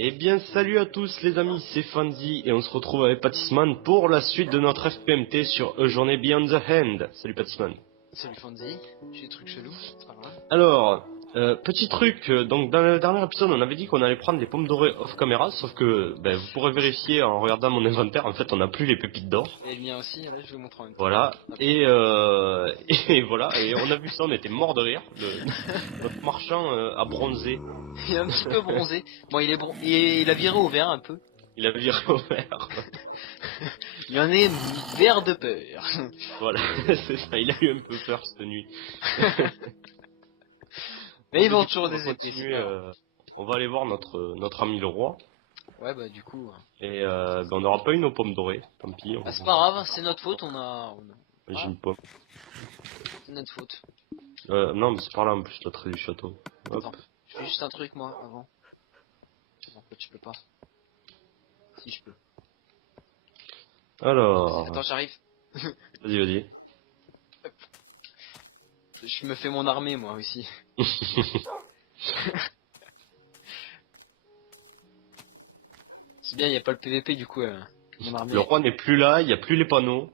Eh bien, salut à tous les amis, c'est Fanzy et on se retrouve avec Patisman pour la suite de notre FPMT sur A Journey Beyond the Hand. Salut Patisman. Salut Fanzy, j'ai des trucs chelous, c'est pas grave. Alors, petit truc, donc dans le dernier épisode on avait dit qu'on allait prendre des pommes dorées off caméra, sauf que vous pourrez vérifier en regardant mon inventaire, en fait on n'a plus les pépites d'or. Et le mien aussi, là je vais vous montrer en même temps. Voilà, D'accord. et voilà, et on a vu ça, on était mort de rire. Notre marchand a bronzé, Il est un petit peu bronzé. Bon, il a viré au vert un peu. il a viré au vert. Il en est vert de peur. Voilà, c'est ça, il a eu un peu peur cette nuit. Mais ils vont Du coup, toujours on va des épées, continuer, on va aller voir notre ami le roi. Ouais, bah du coup. Et on n'aura pas eu nos pommes dorées, tant pis. Ah, c'est pas grave, c'est notre faute, on a... J'ai Ah, une pomme. c'est notre faute. Non, mais c'est par là en plus, l'entrée du château. Hop. Attends, je fais juste un truc moi avant. En fait, je peux pas. Si, je peux. Alors, Attends, j'arrive. vas-y. Je me fais mon armée moi aussi. C'est bien, il y a pas le PVP du coup. Mon armée. Le roi n'est plus là, il n'y a plus les panneaux.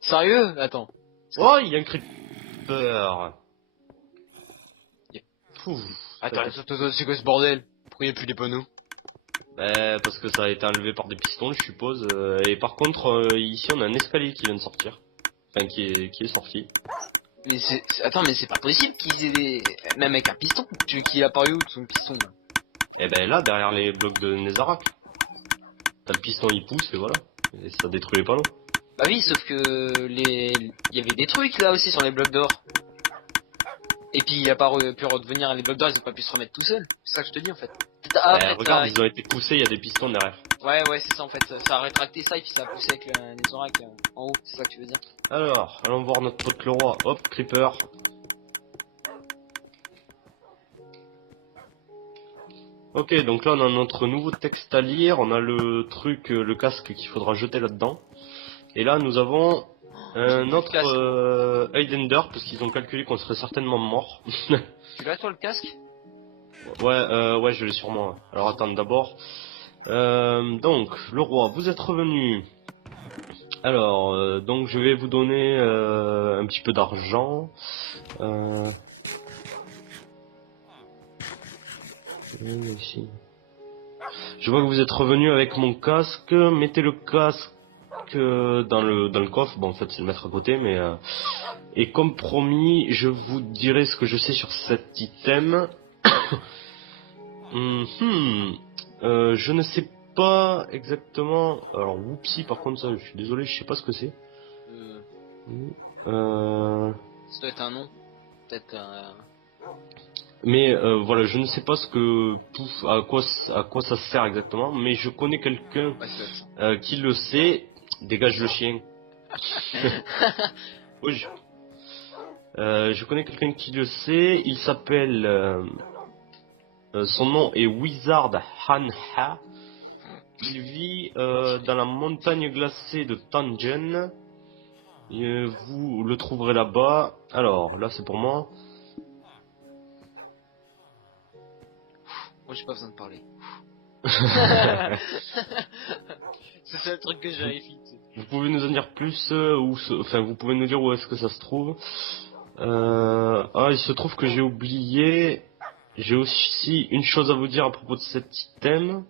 Sérieux? Attends. Oh, il y a un creeper. Pouf. Attends, c'est quoi ce bordel? Pourquoi il n'y a plus les panneaux? Parce que ça a été enlevé par des pistons, je suppose. Et par contre, ici, on a un escalier qui vient de sortir. Enfin, qui est sorti. Mais attends, mais c'est pas possible qu'ils aient des... Même avec un piston. Qu'il a apparu où son piston là? Et là, derrière les blocs de Netherrack. T'as le piston, il pousse, et voilà. Et ça détruit les panneaux. Bah oui, sauf que il y avait des trucs là aussi sur les blocs d'or. Et puis il a pas pu redevenir les blocs d'or, ils ont pas pu se remettre tout seuls. C'est ça que je te dis en fait. Regarde, ils ont été poussés, il y a des pistons derrière. Ouais, c'est ça en fait. Ça a rétracté ça et puis ça a poussé avec les oracs en haut. C'est ça que tu veux dire. Alors, allons voir notre pote le roi. Hop, creeper. Ok, donc là on a notre nouveau texte à lire. On a le truc, le casque qu'il faudra jeter là-dedans. Et là nous avons un autre Heidender, parce qu'ils ont calculé qu'on serait certainement mort. Tu l'as toi le casque? Ouais, je l'ai sur moi. Alors attends, d'abord. Donc, le roi, vous êtes revenu. Alors, donc je vais vous donner un petit peu d'argent. Ici. Je vois que vous êtes revenu avec mon casque. Mettez le casque dans le coffre. Bon, en fait, c'est le mettre à côté, mais et comme promis, je vous dirai ce que je sais sur cet item. Je ne sais pas exactement. Alors, whoopsie, par contre, ça, je suis désolé, je sais pas ce que c'est. Ça doit être un nom. Peut-être Mais voilà, je ne sais pas ce que à quoi ça sert exactement, mais je connais quelqu'un qui le sait. Dégage le chien. Oui, je connais quelqu'un qui le sait. Il s'appelle. Son nom est Wizard Hanha. Il vit dans la montagne glacée de Tangen. Vous le trouverez là-bas. Alors, là c'est pour moi. Moi j'ai pas besoin de parler. C'est ça le truc que je vérifie. Vous pouvez nous en dire plus enfin vous pouvez nous dire où est-ce que ça se trouve. Il se trouve que j'ai oublié. J'ai aussi une chose à vous dire à propos de cet item.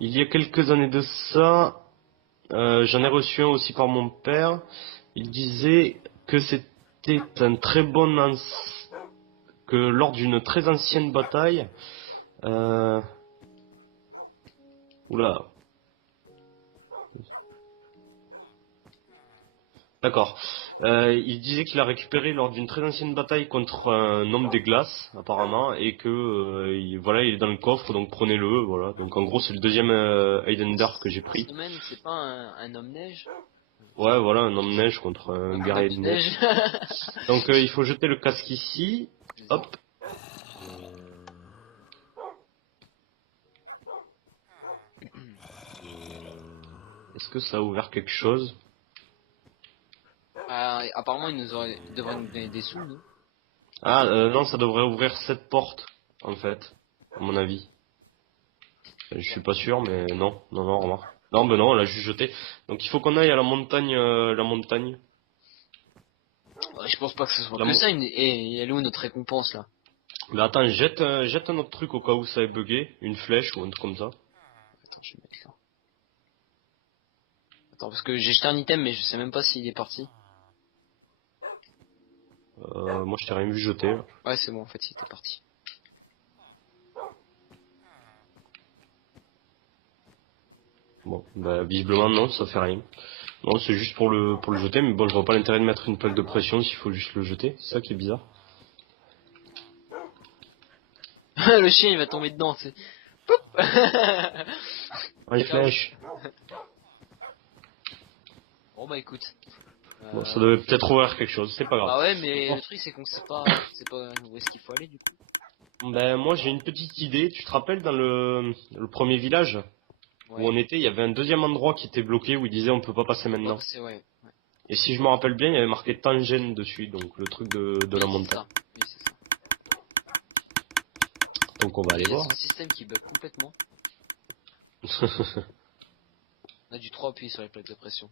Il y a quelques années de ça, j'en ai reçu un aussi par mon père. Il disait que c'était un très bon que lors d'une très ancienne bataille. Oula. D'accord. Il disait qu'il a récupéré lors d'une très ancienne bataille contre un homme des glaces, apparemment, et que il est dans le coffre, donc prenez-le, voilà. Donc en gros c'est le deuxième Heidender que j'ai pris. C'est pas un homme neige? Ouais, voilà, un homme neige contre un guerrier de neige. Donc il faut jeter le casque ici. Hop. Est-ce que ça a ouvert quelque chose? Apparemment, il devrait nous donner des sous, nous. Ah, non, ça devrait ouvrir cette porte, en fait. à mon avis. Je suis pas sûr, mais non, non, non, remarque. Non, ben non, on l'a juste jeté. Donc il faut qu'on aille à la montagne. Ouais, je pense pas que ce soit La que mo- ça. Et elle est où notre récompense là? Mais attends, jette un autre truc au cas où ça est bugué, une flèche ou un truc comme ça. Attends, je vais mettre là. Attends, parce que j'ai jeté un item, mais je sais même pas s'il est parti. Moi je t'ai rien vu jeter. Là. Ouais, c'est bon, en fait, il était parti. Bon, bah visiblement non, ça fait rien. Non, c'est juste pour le jeter, mais bon, je vois pas l'intérêt de mettre une plaque de pression s'il faut juste le jeter. C'est ça qui est bizarre. Le chien, il va tomber dedans, c'est. Poup. Ah, les flèches. Bon bah écoute. Bon, ça devait peut-être ouvrir quelque chose, c'est pas grave. Ah ouais, mais Bon. le truc c'est qu'on sait pas où est-ce qu'il faut aller du coup. Ben moi j'ai une petite idée. Tu te rappelles dans le premier village où Ouais. on était, il y avait un deuxième endroit qui était bloqué où il disait on peut pas passer maintenant. Oh, c'est ouais. Et si je me rappelle bien, il y avait marqué Tangen dessus, donc le truc de la Oui, c'est montagne. ça. Oui, c'est ça. Donc on va aller Il y a voir. son système qui bug complètement. On a dû trop appuyer sur les plaques de pression.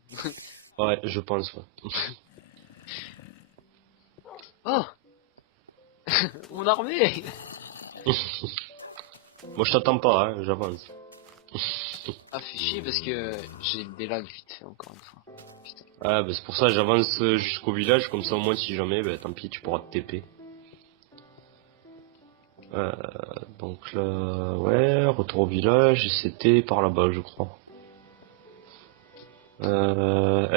Ouais, je pense. Ouais. Oh. Mon armée. Moi je t'attends pas, hein, j'avance. Ah, fait chier parce que j'ai des lags vite fait encore une fois. Putain. Ah bah c'est pour ça que j'avance jusqu'au village, comme ça au moins si jamais, bah tant pis, tu pourras te TP. Donc là, ouais, retour au village, et c'était par là-bas je crois. Eh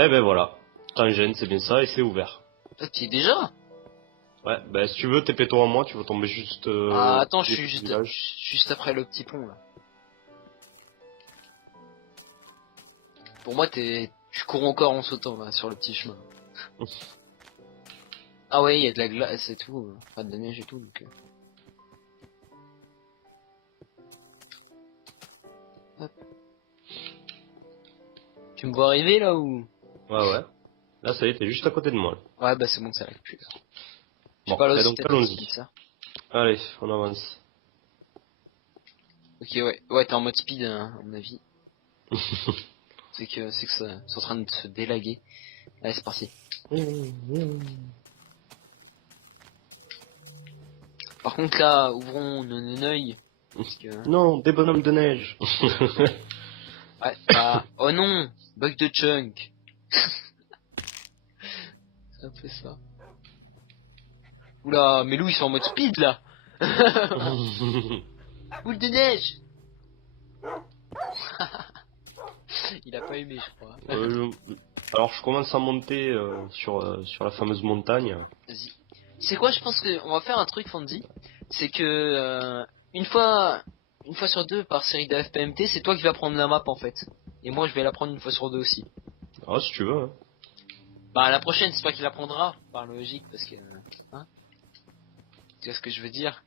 ben voilà, Tangen, c'est bien ça, et c'est ouvert. Ah, t'y es déjà? Ouais, bah si tu veux, TP-toi en moi, tu vas tomber juste Ah, attends, au village. je suis juste après le petit pont là. Pour moi, je cours encore en sautant là sur le petit chemin. Ah ouais, il y a de la glace et tout, enfin de la neige et tout donc. Hop. Tu me vois arriver là ou? Ouais, ouais. Là, ça y est, t'es juste à côté de moi. Là. Ouais, bah c'est bon, ça arrive plus là. Je sais Bon, pas là et aussi donc peut-être allons-y. ça. Allez, on avance. Ok, ouais, ouais, t'es en mode speed hein, à mon avis. C'est que ça, c'est en train de se délaguer. Allez, c'est parti. Par contre là, ouvrons nos œils. Parce que... Non, des bonhommes de neige. Ouais, bah... Oh non, bug de chunk. C'est un peu ça. Oula, mais Lou ils sont en mode speed là. Boule de neige. Il a pas aimé je crois. Alors je commence à monter sur la fameuse montagne. Vas-y. C'est quoi, je pense qu'on va faire un truc Fonzie. C'est que une fois sur deux par série de FPMT, c'est toi qui vas prendre la map en fait. Et moi je vais la prendre une fois sur deux aussi. Ah si tu veux. Hein. Bah la prochaine c'est toi qui la prendras, par logique, parce que... Hein, tu vois ce que je veux dire?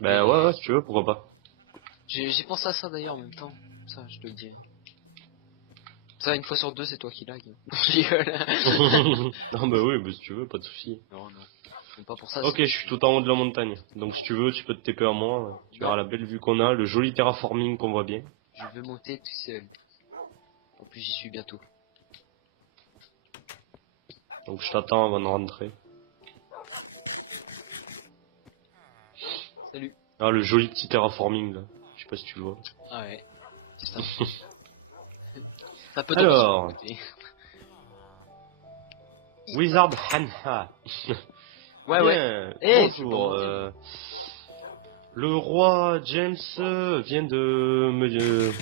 Ben ouais, ouais, si tu veux, pourquoi pas. J'ai pensé à ça d'ailleurs en même temps. Ça, je te le dis. Ça, une fois sur deux, c'est toi qui lag. Je rigole. Non bah oui, bah, si tu veux, pas de souci. Non, non. Même pas pour ça. Ok, je suis tout en haut de la montagne. Donc si tu veux, tu peux te TP à moi. Tu verras la belle vue qu'on a, le joli terraforming qu'on voit bien. Je veux monter tout seul. En plus, j'y suis bientôt. Donc je t'attends avant de rentrer. Salut. Ah, le joli petit terraforming là. Je sais pas si tu le vois. Ah ouais. C'est ça. Ça peut Alors. Wizard Hanha. Ouais, ouais. Bonjour. Le roi James vient de me...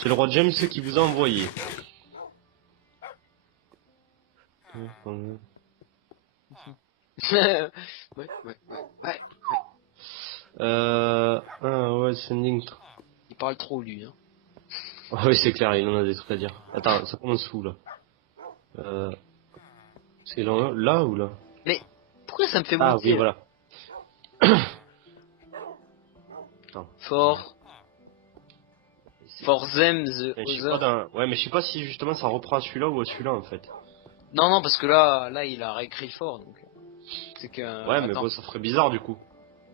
C'est le roi James qui vous a envoyé. Ouais. Ah ouais, sending. Il parle trop, lui, hein. Ah oui, c'est clair, il en a des trucs à dire. Attends, ça commence où là C'est là ou là? Mais pourquoi ça me fait Ah monter oui, voilà. For them the Je sais other. pas ouais, mais je sais pas si justement ça reprend à celui-là ou à celui-là en fait. Non, parce que là, il a réécrit fort, donc. C'est que. Ouais, mais attends. bon, ça ferait bizarre du coup.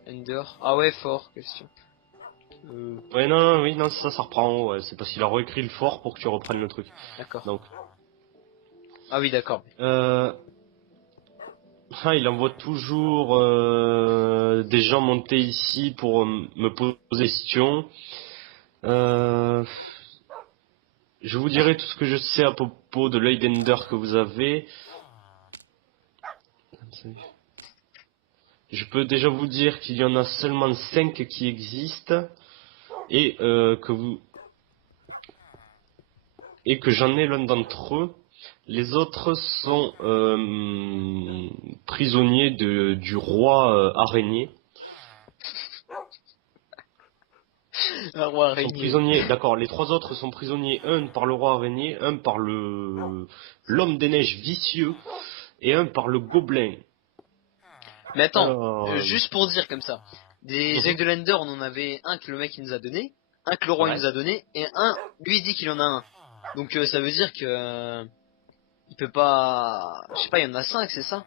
Ender. Ah ouais, fort, question. Ouais, non, non, oui, non, ça reprend en haut, ouais. C'est parce qu'il a réécrit le fort pour que tu reprennes le truc. D'accord. Donc, Ah oui, d'accord. il envoie toujours des gens monter ici pour me poser des questions. Je vous dirai tout ce que je sais à propos de l'Eidender que vous avez. Je peux déjà vous dire qu'il y en a seulement 5 qui existent et que j'en ai l'un d'entre eux. Les autres sont prisonniers du roi araignée. Un roi Sont araignée. prisonniers, d'accord, les 3 autres sont prisonniers, un par le roi araignée, un par l'homme des neiges vicieux et un par le gobelin. Mais attends, Alors, juste pour dire comme ça. Des mhm. œils de Lender, on en avait un que le mec il nous a donné, un que le roi il Ouais. nous a donné, et un, lui il dit qu'il en a un. Donc ça veut dire que il peut pas... Je sais pas, il y en a 5, c'est ça?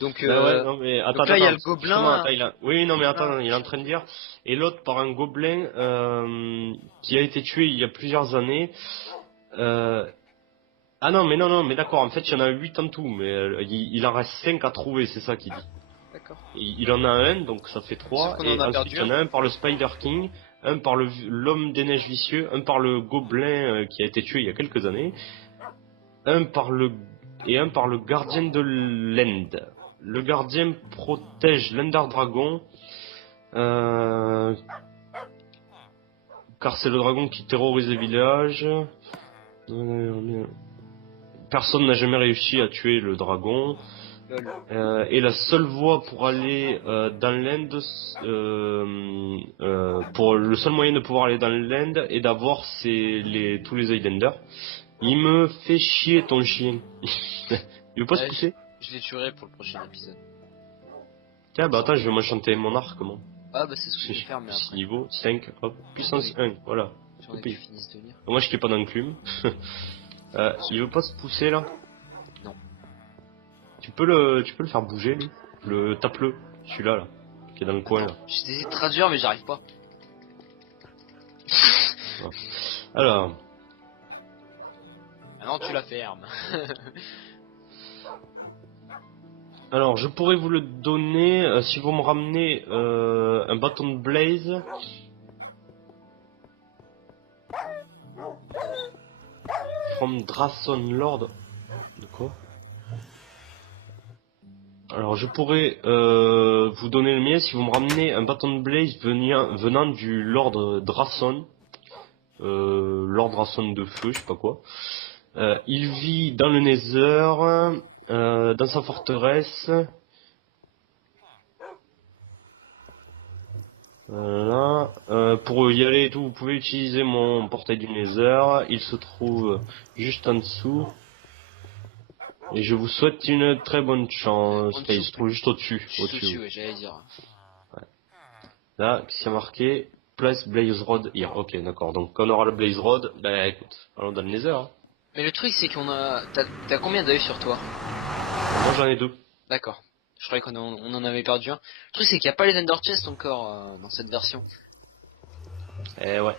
Donc, Ben ouais, non mais attends, donc là il y a attends, le justement, gobelin. attends, oui, non mais Gobelin. attends, il est en train de dire, et l'autre par un gobelin qui a été tué il y a plusieurs années. Euh, ah non, mais non, non, mais d'accord, en fait il y en a 8 en tout, mais il en reste 5 à trouver, c'est ça qu'il dit. D'accord. Il en a un, donc ça fait Sauf 3 qu'on en et a ensuite perdu il y en un. a un par le Spider King, un par l'homme des neiges vicieux, un par le gobelin qui a été tué il y a quelques années, un par un par le gardien de l'End. Le gardien protège l'Ender Dragon, car c'est le dragon qui terrorise les villages. Personne n'a jamais réussi à tuer le dragon. Lol. Et la seule voie pour aller dans l'End, pour le seul moyen de pouvoir aller dans l'End est d'avoir tous les Eidenders. Il me fait chier ton chien. Il veut pas se Ouais, pousser? je les tuerai pour le prochain épisode. Tiens, bah attends, je vais m'enchanter mon arc, comment? Ah bah c'est ce que je vais J'ai faire, mais plus après. niveau 5, hop, puissance 1, voilà. J'en ai Coupé. plus fini de lire. Moi je t'ai pas d'enclume. Il veut pas se pousser là? Non. Tu peux le faire bouger lui. Tape-le, celui-là là, qui est dans le coin là. J'ai essayé de traduire, mais j'arrive pas. Alors, Ah non, tu la fermes. alors je pourrais vous le donner si vous me ramenez un bâton de blaze. From Drason Lord. De quoi? Alors je pourrais vous donner le mien si vous me ramenez un bâton de blaze venant du Lord Drason. Lord Drason de feu, je sais pas quoi. Il vit dans le Nether, dans sa forteresse. Voilà. Pour y aller et tout, vous pouvez utiliser mon portail du Nether. Il se trouve juste en dessous. Et je vous souhaite une très bonne chance. En Enfin, il dessous. se trouve juste au-dessus. Juste au-dessus, ouais, j'allais dire. Là, qu'est-ce qu'il y a marqué? Place Blaze Rod here. Ok, d'accord. Donc, quand on aura le Blaze Rod, bah écoute, allons dans le Nether. Hein. Mais le truc, c'est qu'on a... T'as combien d'œufs sur toi? Moi, j'en ai 2. D'accord. Je croyais on en avait perdu un. Le truc, c'est qu'il n'y a pas les Ender Chest encore dans cette version. Eh ouais.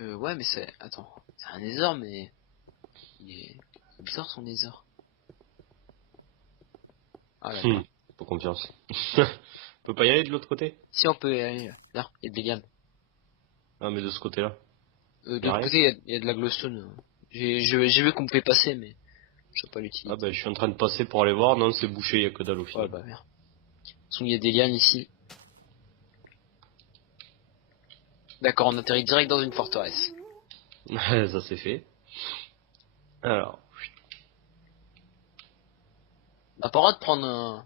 Ouais, mais c'est... Attends. C'est un Nether, mais... Il est bizarre son Nether. Ah là là. Pas confiance. On peut pas y aller de l'autre côté? Si on peut y aller, là, il y a des lianes. Ah, mais de ce côté-là. De Y a l'autre rien? côté, il y a de la glowstone. J'ai vu qu'on pouvait passer, mais je sais pas Ah l'utilité. bah, je suis en train de passer pour aller voir. Non, c'est bouché, y a que dalle au Ouais, final. bah merde. De toute façon, il y a des lianes ici. D'accord, on atterrit direct dans une forteresse. Ça c'est fait. Alors. On a pas le droit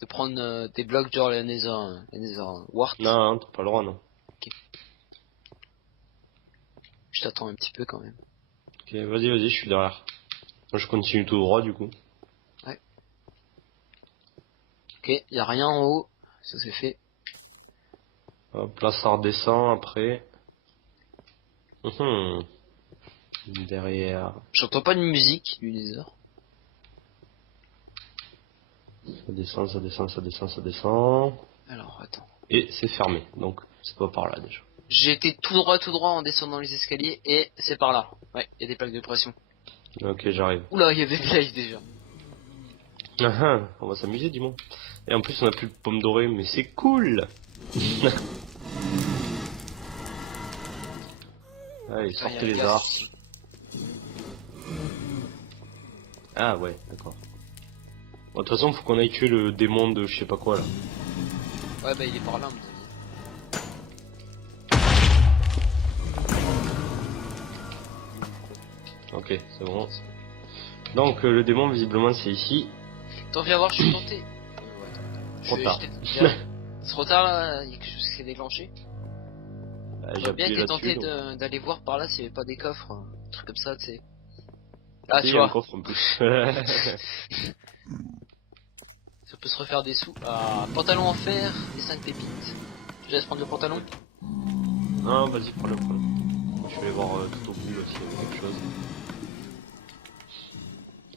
de prendre des blocs genre les Nether Wart. Non, t'as pas le droit, non. Je t'attends un petit peu quand même. Ok, vas-y, je suis derrière. Moi, je continue tout droit, du coup. Ouais. Ok, y a rien en haut. Ça c'est fait. Hop, là, ça redescend après. Derrière. J'entends pas de musique du Nether. Ça descend, ça descend, ça descend, ça descend. Alors, attends. Et c'est fermé, donc c'est pas par là déjà. J'ai été tout droit en descendant les escaliers et c'est par là. Ouais, il y a des plaques de pression. Ok, j'arrive. Oula, il y avait Blaze déjà. Ah ah, on va s'amuser, dis-moi. Et en plus, on a plus de pommes dorées, mais c'est cool. Allez, Putain, il y a sortez un les gaz arcs. ici. Ah ouais, d'accord. Bon, de toute façon, faut qu'on aille tuer le démon de je sais pas quoi là. Ouais, bah il est par là, à mon avis. Ok, c'est bon. Donc, le démon, visiblement, c'est ici. Attends, viens voir, je suis tenté. Trop tard. C'est trop tard là, il y a quelque chose qui s'est déclenché. J'ai J'aurais bien appuyé été tenté là-dessus. d'aller voir par là s'il n'y avait pas des coffres, un truc comme ça, tu sais. Ah, Il tu y a un vois, coffre en plus. ça peut se refaire des sous. Ah, pantalon en fer et 5 pépites. Je laisse prendre le pantalon. Non, vas-y, prends-le, prends-le. Je vais aller voir tout au bout là, s'il y avait quelque chose.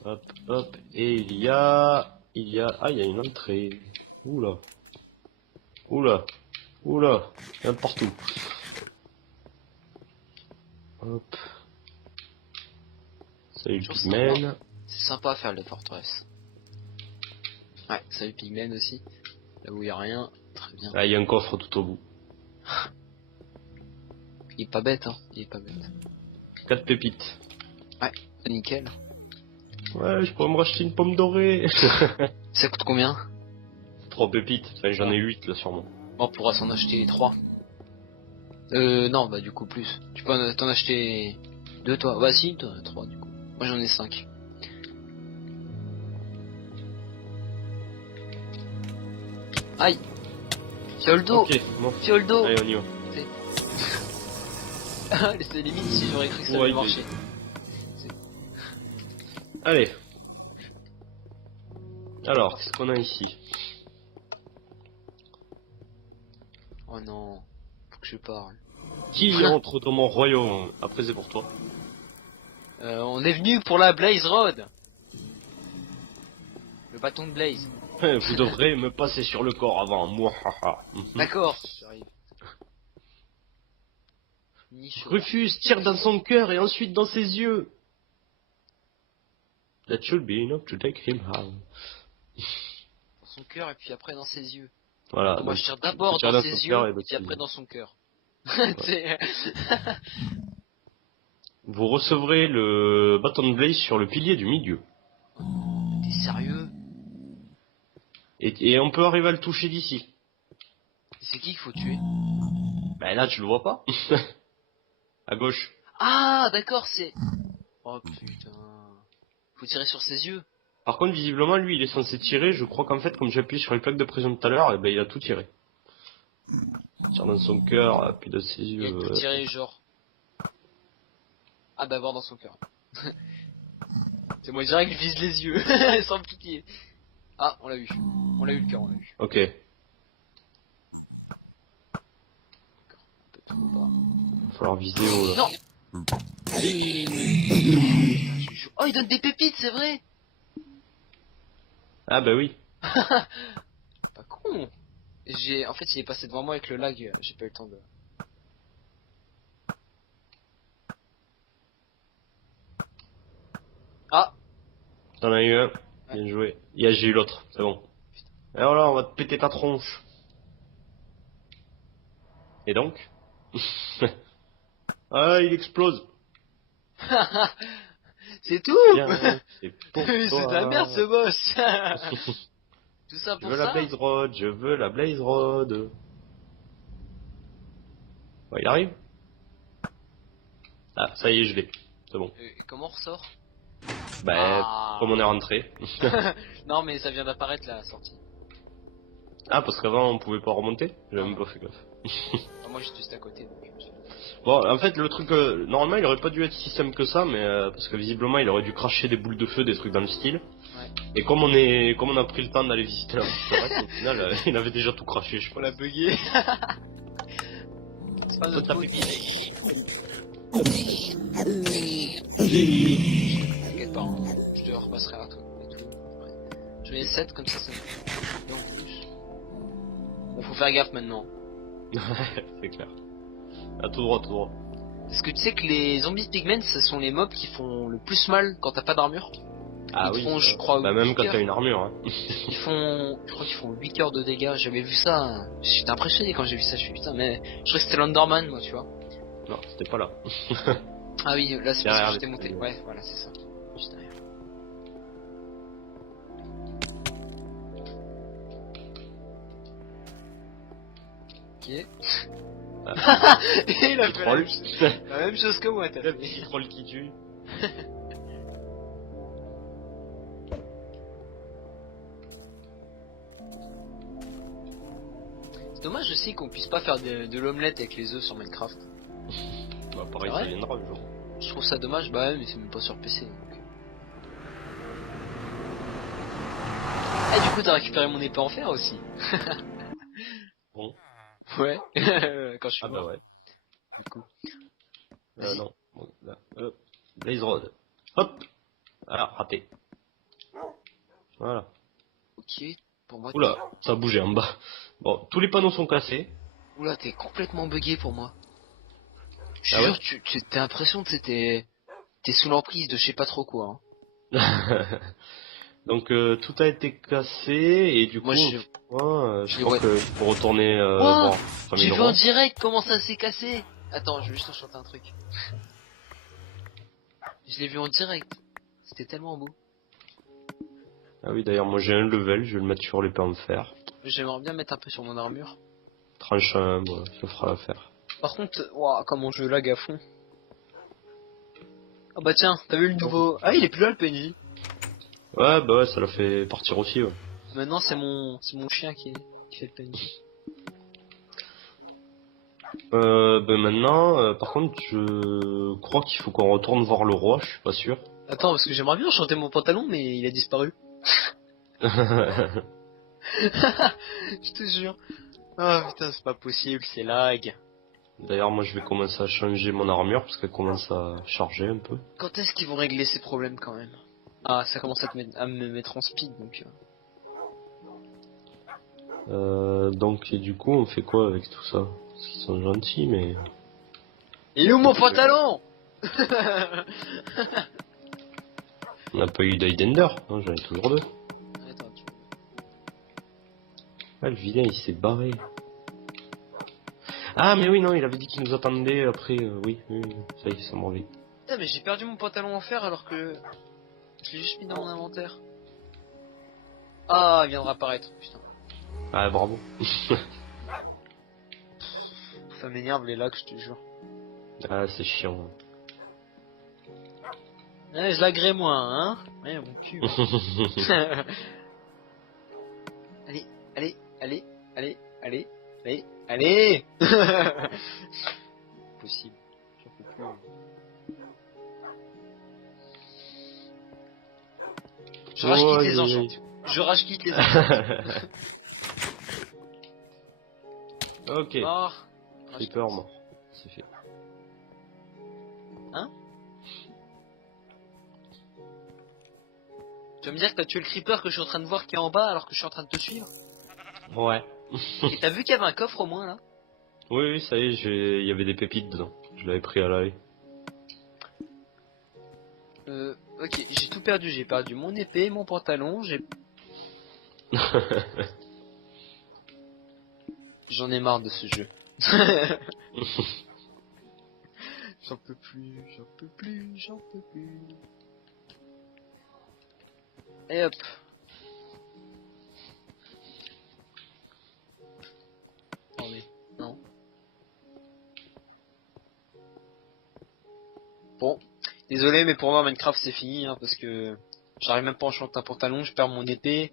Hop, hop, et il y a... Ah, il y a une entrée. Oula. Oula. Oula. Il y en a partout. Hop. Salut Toujours Pigmen. C'est sympa à faire les forteresses. Ouais, salut Pigmen aussi. Là où il n'y a rien, très bien. Ah, il y a un coffre tout au bout. Il est pas bête, hein, il est pas bête. 4 pépites. Ouais, nickel. Ouais, je pourrais me racheter une pomme dorée. Ça coûte combien? 3 pépites. Enfin, j'en ai 8 là sûrement. Bon, on pourra s'en acheter 3. Non, bah du coup plus. Tu peux t'en acheter 2 toi. Bah si, t'en as 3 du coup. Moi j'en ai 5. Aïe! Fioldo! Ok, bon. Fioldo! Allez, on y va. C'est limite si j'aurais cru que ça Ouais, allait il marcher. Allez. Alors, qu'est-ce qu'on a ici? Oh non, faut que je parle. Qui entre dans mon royaume? Après, c'est pour toi. On est venu pour la Blaze Road! Le bâton de Blaze. Vous devrez me passer sur le corps avant. Mouahaha. D'accord, j'arrive. Niche. Rufus tire dans son cœur et ensuite dans ses yeux. That should be enough to take him out. Dans son cœur et puis après dans ses yeux. Voilà. Moi donc, je tire tu d'abord tires dans dans ses son yeux cœur et et puis après dans son cœur. C'est- Vous recevrez le bâton de Blaze sur le pilier du milieu. T'es sérieux? Et on peut arriver à le toucher d'ici. C'est qui qu'il faut tuer? Ben là, tu le vois pas. À gauche. Ah d'accord c'est... Oh putain... Faut tirer sur ses yeux. Par contre, visiblement, lui, il est censé tirer. Je crois qu'en fait, comme j'ai appuyé sur les plaques de pression tout à l'heure, eh ben, il a tout tiré. Il tire dans son cœur, puis dans ses yeux. Il peut tirer genre... Ah d'abord dans son cœur. C'est moi direct je vise les yeux. Sans pitié. Ah on l'a eu. On l'a eu le cœur, on l'a eu. Ok. Peut-être pas. Il va falloir viser au... Non. Oh il donne des pépites c'est vrai. Ah bah oui. Pas con. En fait il est passé devant moi avec le lag, j'ai pas eu le temps de... Ah. T'en as eu un. Bien joué. J'ai eu l'autre. C'est bon. Et voilà, on va te péter ta tronche. Et donc ah, il explose. C'est tout. Bien, c'est pour C'est toi. de la merde ce boss. Tout ça Je pour veux ça. la Blaze Road, je veux la Blaze Road. Bon, il arrive. Ah, ça y est, je l'ai. C'est bon. Et comment on ressort? Bah, Ah. comme on est rentré. Non mais ça vient d'apparaître la sortie. Ah, parce qu'avant on pouvait pas remonter. J'avais même Ah. pas fait gaffe. Ah, moi j'étais juste à côté donc je me suis dit... Bon, en fait, le truc, normalement, il aurait pas dû être si simple que ça, mais parce que visiblement, il aurait dû cracher des boules de feu, des trucs dans le style. Ouais. Et comme on a pris le temps d'aller visiter la forteresse, au final, il avait déjà tout craché, je On pense. l'a bugué. C'est pas Toi, notre t'as faute. pété. T'inquiète pas, hein. Je te repasserai à toi. Et tout, après. Je mets 7 comme ça me fait en plus. Bon, faut faire gaffe maintenant. C'est clair. Ah, tout droit, tout droit. Parce que tu sais que les zombies pigments, ce sont les mobs qui font le plus mal quand t'as pas d'armure. Ah Ils te oui, font, ça. je crois, Bah 8 même quand cœurs. t'as une armure, hein. Je crois qu'ils font 8 cœurs de dégâts. J'avais vu ça. J'étais impressionné quand j'ai vu ça. Je suis putain, mais je crois que c'était l'Underman, moi, tu vois. Non, c'était pas là. Ah oui, là c'est parce que Derrière j'étais les monté. escaliers. Ouais, voilà, c'est ça. Juste derrière. Ok. Ah, Il a petit fait troll. la même chose que moi, t'as Le fait. petit troll qui tue. C'est dommage aussi qu'on puisse pas faire de l'omelette avec les œufs sur Minecraft. Bah pareil, C'est ça vrai viendra un jour. Je trouve ça dommage, bah ouais, mais c'est même pas sur PC. Donc. Ah, du coup, t'as récupéré mon épée en fer aussi. Bon. Ouais. Quand je suis Ah bah mort. ouais. Du coup. Vas-y. Non. Bon, là, hop. Blaze Rod. Hop. Ah, raté. Voilà. Ok. Pour moi, Oula, ça a bougé en bas. Bon, tous les panneaux sont cassés. Oula, t'es complètement bugué pour moi. Je Ah te ouais. jure, t'as l'impression que t'es sous l'emprise de je sais pas trop quoi. Hein. Donc tout a été cassé et du coup Moi, on fait quoi je je les crois vois. qu'il faut retourner Ouah, voir famille j'ai vu en Leroy. direct comment ça s'est cassé. Attends, je vais juste chanter un truc. Je l'ai vu en direct. C'était tellement beau. Ah oui d'ailleurs moi j'ai un level, je vais le mettre sur l'épée en fer. J'aimerais bien mettre un peu sur mon armure. Tranche un, bon, ça fera l'affaire. Par contre, ouah, comment je lag à fond. Ah bah tiens, t'as vu le nouveau... Ah, il est plus là le PNJ. Ouais bah ouais ça l'a fait partir aussi ouais. Maintenant, c'est mon chien qui fait le PNJ. Ben maintenant par contre je crois qu'il faut qu'on retourne voir le roi, je suis pas sûr. Attends, parce que j'aimerais bien chanter mon pantalon, mais il a disparu. Je te jure. Ah putain, c'est pas possible, c'est lag. D'ailleurs moi je vais commencer à changer mon armure parce qu'elle commence à charger un peu. Quand est-ce qu'ils vont régler ces problèmes quand même? Ah, ça commence à me mettre en speed, donc... Donc et du coup on fait quoi avec tout ça? Parce qu'ils sont gentils mais... Il est où mon pantalon? On n'a pas eu d'Eidender, hein, j'en ai toujours deux. Attends, Ah, le vilain, il s'est barré. Ah, mais oui, non, il avait dit qu'il nous attendait après. Oui, oui, ça y est, ça me revient. Putain, mais j'ai perdu mon pantalon en fer alors que je l'ai juste mis dans mon inventaire. Ah, il vient de réapparaître, putain. Ah, bravo. Ça m'énerve les lags, je te jure. Ah, c'est chiant. Eh, je l'agrée moi, hein. Ouais, mon cul. Allez, allez, allez, allez, allez, allez, allez. Possible. J'en peux plus. Je rage quitte les enchantes. Je rage quitte les enchantes. Ok. Mort. Creeper mort. C'est fait. Hein? Tu vas me dire que t'as tué le creeper que je suis en train de voir qui est en bas alors que je suis en train de te suivre? Ouais. Et t'as vu qu'il y avait un coffre au moins là? Oui, oui, ça y est, il y avait des pépites dedans. Je l'avais pris à l'œil. Ok, j'ai tout perdu. J'ai perdu mon épée, mon pantalon, J'en ai marre de ce jeu. J'en peux plus, j'en peux plus, j'en peux plus. Et hop. Attendez, non. Bon, désolé, mais pour moi Minecraft c'est fini, hein, parce que j'arrive même pas à enchanter un pantalon, je perds mon épée.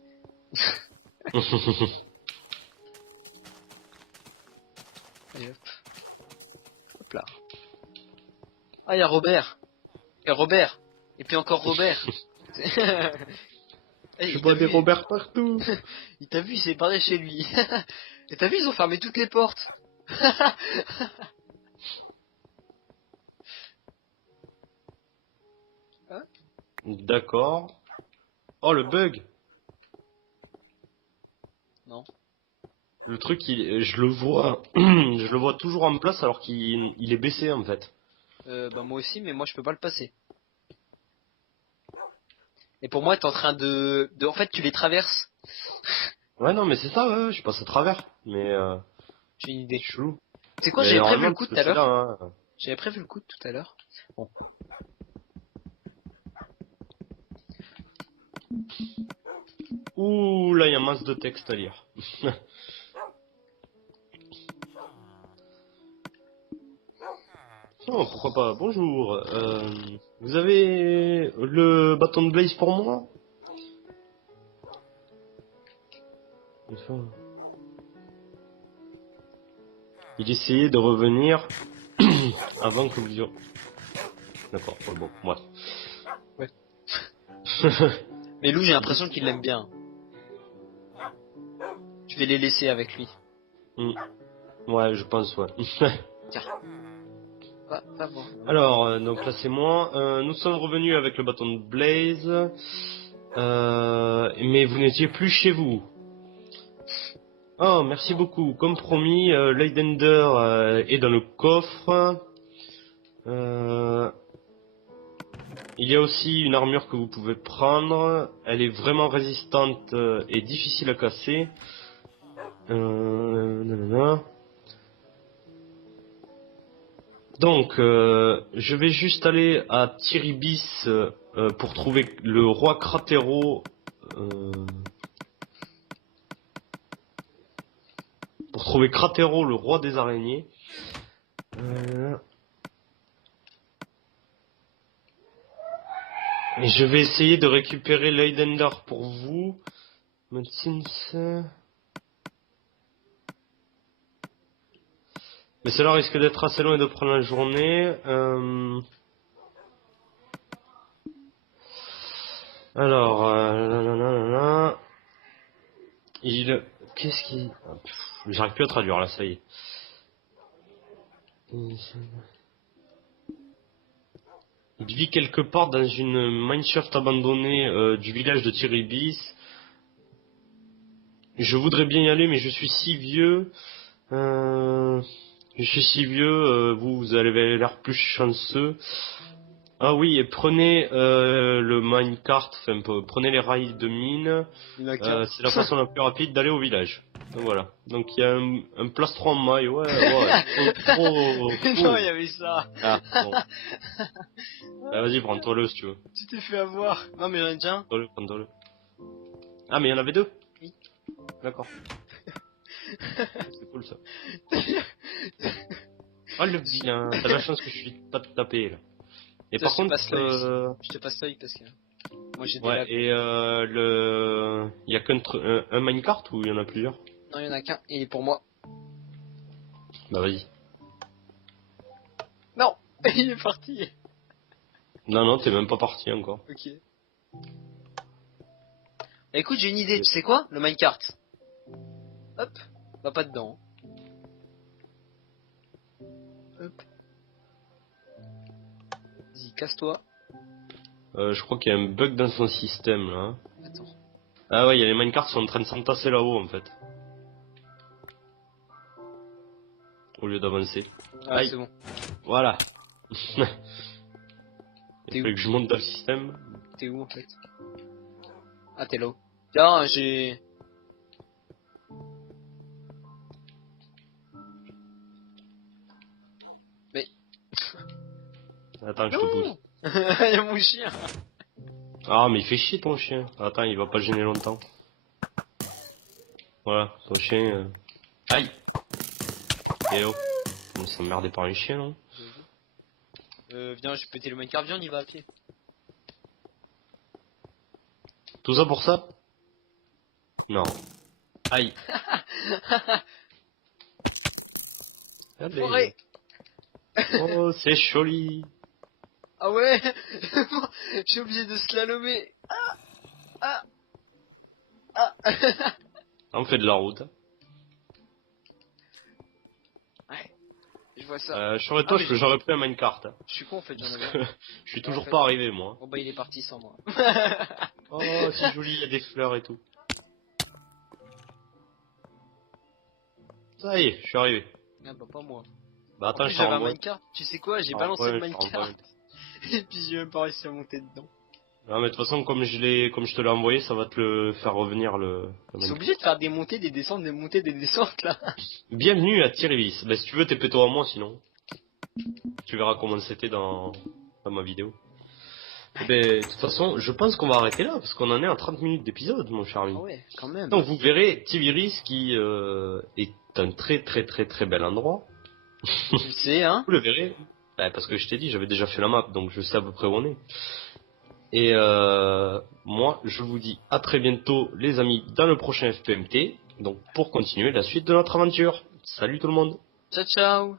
Et hop. Hop là. Ah, il y a Robert. Et Robert. Et puis encore Robert. Eh, Je il t'a vois des vu, Robert partout. il t'a vu, il s'est barré chez lui. Et t'as vu, ils ont fermé toutes les portes. D'accord. Oh, le bug. Non. Le truc, je le vois, je le vois toujours en place alors qu'il est baissé en fait. Bah moi aussi, mais moi je peux pas le passer. Et pour moi, t'es en train en fait, tu les traverses. Ouais, non, mais c'est ça, ouais, je passe à travers. Mais J'ai une c'est idée. chelou. C'est quoi, Mais j'avais prévu le normalement, coup parce que tout à c'est là, l'heure. hein. J'avais prévu le coup tout à l'heure. Bon. Ouh, là, il y a masse de texte à lire. Oh, pourquoi pas. Bonjour. Vous avez le bâton de Blaze pour moi? Enfin, il essayait de revenir avant que vous... D'accord, bon, bref. Ouais. Mais Lou, j'ai l'impression qu'il l'aime bien. Je vais les laisser avec lui. Hmm. Ouais, je pense, ouais. Tiens. Va voir. Alors, donc là c'est moi. Nous sommes revenus avec le bâton de Blaze. Mais vous n'étiez plus chez vous. Oh, merci beaucoup. Comme promis, Leidender est dans le coffre. Il y a aussi une armure que vous pouvez prendre. Elle est vraiment résistante et difficile à casser. Nanana. Donc, je vais juste aller à Tiribis pour trouver le roi Cratero. Pour trouver Cratero, le roi des araignées. Et je vais essayer de récupérer Leidender pour vous. Medicine. Mais cela risque d'être assez long et de prendre la journée. Alors, nanana. Qu'est-ce qui... Ah, j'arrive plus à traduire là, ça y est. Il vit quelque part dans une mineshaft abandonnée du village de Tiribis. Je voudrais bien y aller, mais je suis si vieux. Je suis si vieux, vous avez l'air plus chanceux. Ah oui, et prenez le minecart, enfin prenez les rails de mine. Il a qu'un. C'est la façon la plus rapide d'aller au village. Donc voilà. Donc il y a un plastron en maille, ouais, ouais. Trop Non, il y cool. avait ça. Ah, bon. Bah, vas-y, prends-toi-le si tu veux. Tu t'es fait avoir. Non, mais j'en ai déjà un. Prends-le, prends-le. Ah, mais il y en avait deux. Oui. D'accord. C'est cool ça. Ah, le vilain. T'as la chance que je suis pas tapé là. Et Toi, par je te contre, passe l'œil. Je te passe l'œil parce que moi j'ai des ouais, lags. et il y a un minecart ou il y en a plusieurs? Non, il y en a qu'un. Et il est pour moi. Bah vas-y. Non, il est parti. Non, non, t'es même pas parti encore. Ok. Écoute, j'ai une idée. Tu sais quoi? Le minecart. Hop. Va pas dedans. Hop. Vas-y, casse-toi. Je crois qu'il y a un bug dans son système là. Attends. Ah ouais, il y a les minecarts qui sont en train de s'entasser là-haut en fait. Au lieu d'avancer. Ah, Aïe. c'est bon. Voilà. T'es Il où? fallait que je monte dans le système. T'es où en fait? Ah, t'es là-haut. Tiens, j'ai... Mais... Attends, je te pousse. Non. Il y a mon chien. Ah, mais il fait chier ton chien. Attends, il va pas gêner longtemps. Voilà, ton chien... Aïe. Et oh. On s'est emmerdé par un chien, non? Viens, je vais péter le minecart. Viens, on y va à pied. Tout ça pour ça? Non. Aïe. Allez. Forêt. Oh, c'est joli. Ah ouais. J'ai oublié de slalomer. Ah. On fait de la route. Ouais. Je vois ça. Je serais toi, mais j'aurais pris un minecart. Hein. Je suis con en fait, j'en Parce avais que un. je suis En toujours fait. pas arrivé, moi. Bon bah il est parti sans moi. Oh, c'est joli, il y a des fleurs et tout. Ça y est, je suis arrivé. Ah bah pas moi. Bah En attends, plus, je j'avais un t'envoie. minecart. Tu sais quoi, j'ai Ah, balancé le ouais, je t'envoie. minecart. Et puis j'ai même pas réussi à monter dedans. Non mais de toute façon, comme je te l'ai envoyé, ça va te le faire revenir le Ils sont Minecraft. obligés de faire des montées, des descentes, des montées, des descentes là. Bienvenue à Thierryvis. Bah si tu veux, t'es plutôt à moi sinon. Tu verras comment c'était dans ma vidéo. Eh ben, de toute façon, je pense qu'on va arrêter là, parce qu'on en est à 30 minutes d'épisode, mon cher ami. Ah ouais, quand même. Donc vous verrez Tiviris qui est un très très très très bel endroit. Tu sais, hein. Vous le verrez. Bah, parce que je t'ai dit, j'avais déjà fait la map, donc je sais à peu près où on est. Et moi, je vous dis à très bientôt, les amis, dans le prochain FPMT. Donc pour continuer la suite de notre aventure. Salut tout le monde. Ciao, ciao.